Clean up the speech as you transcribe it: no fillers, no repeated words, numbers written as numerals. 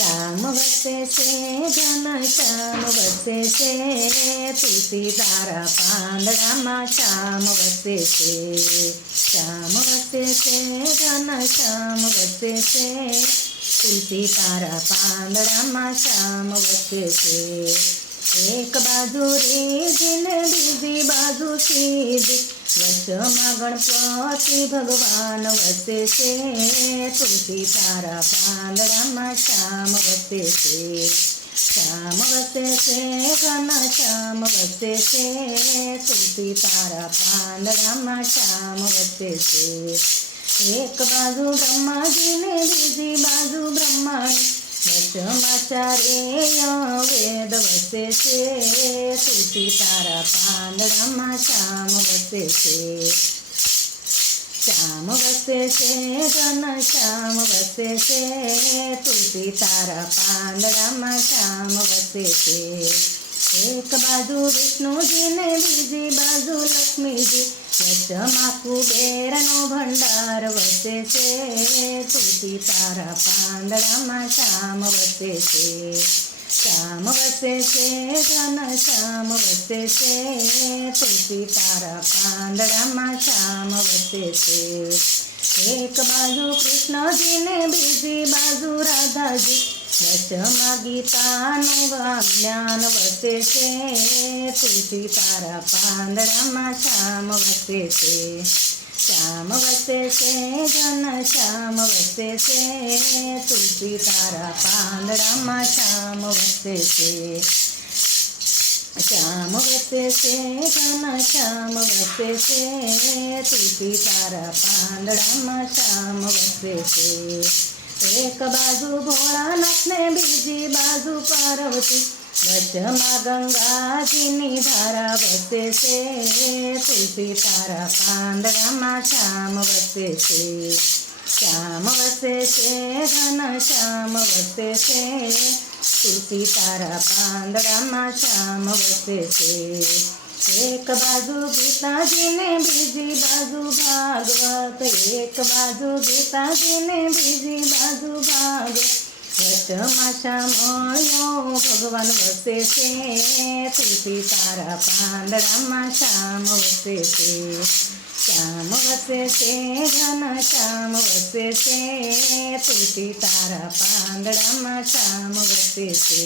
શ્યામ વસે છે ઘન શ્યામ વસે છે, તુલસી તારા પાંદડામાં શ્યામ વસે છે. શ્યામ વસે છે ઘન શ્યામ વસે છે, તુલસી તારા પાંદડામાં શ્યામ વસે છે. એક બાજુ રીધી ને બીજી બાજુ સીધી, વચમાં ગણપતિ ભગવાન વસે છે. તુલસી તારા પાંદડામાં શ્યામ વસે છે. શ્યામ વસે છે ઘન શ્યામ વસે છે, તુલસી તારા પાંદડામાં શ્યામ વસે છે. એક બાજુ બ્રહ્માજી ને બીજી બાજુ બ્રહ્માણી, વચમાં ચારેય વેદ વસે છે. તુલસી તારા પાંદડામાં શ્યામ વસે છે. શ્યામ વસે છે ઘન શ્યામ વસે છે, તુલસી તારા પાંદડામાં શ્યામ વસે છે. એક બાજુ વિષ્ણુજી ને બીજી બાજુ લક્ષ્મીજી, વચમાં કુબેરનો ભંડાર વસે છે. તુલસી તારા પાંદડામાં શ્યામ વસે છે. શ્યામ વસે છે ઘન શ્યામ વસે છે, તુલસી તારા પાંદડામાં શ્યામ વસે છે. એક બાજુ કૃષ્ણજી ને બીજી બાજુ રાધાજી, વચમાં ગીતાનું જ્ઞાન વસે છે. તુલસી તારા પાંદડામાં શ્યામ વસે છે. શ્યામ વસે છે ઘન શ્યામ વસે છે, તુલસી તારા પાંદડામાં શ્યામ વસે છે. શ્યામ વસે છે ઘન શ્યામ વસે છે, તુલસી તારા પાંદડામાં શ્યામ વસે છે. એક બાજુ ભોળાનાથ ને બીજી બાજુ પાર્વતી, વચમાં ગંગાજીની ધારા વસે છે. તુલસી તારા પાંદડામાં શ્યામ વસે છે. શ્યામ વસે છે ઘન શ્યામ વસે છે, તુલસી તારા પાંદડામાં શ્યામ વસે છે. એક બાજુ ગીતાજી ને બીજી બાજુ ભાગવત, એક બાજુ ગીતાજી ને બીજી બાજુ ભાગવત, વચમાં શ્યામળિયો ભગવાન વસે છે. તુલસી તારા પાંદડામાં શ્યામ વસે છે. શ્યામ વસે છે ઘન શ્યામ વસે છે, તુલસી તારા પાંદડામાં શ્યામ વસે છે.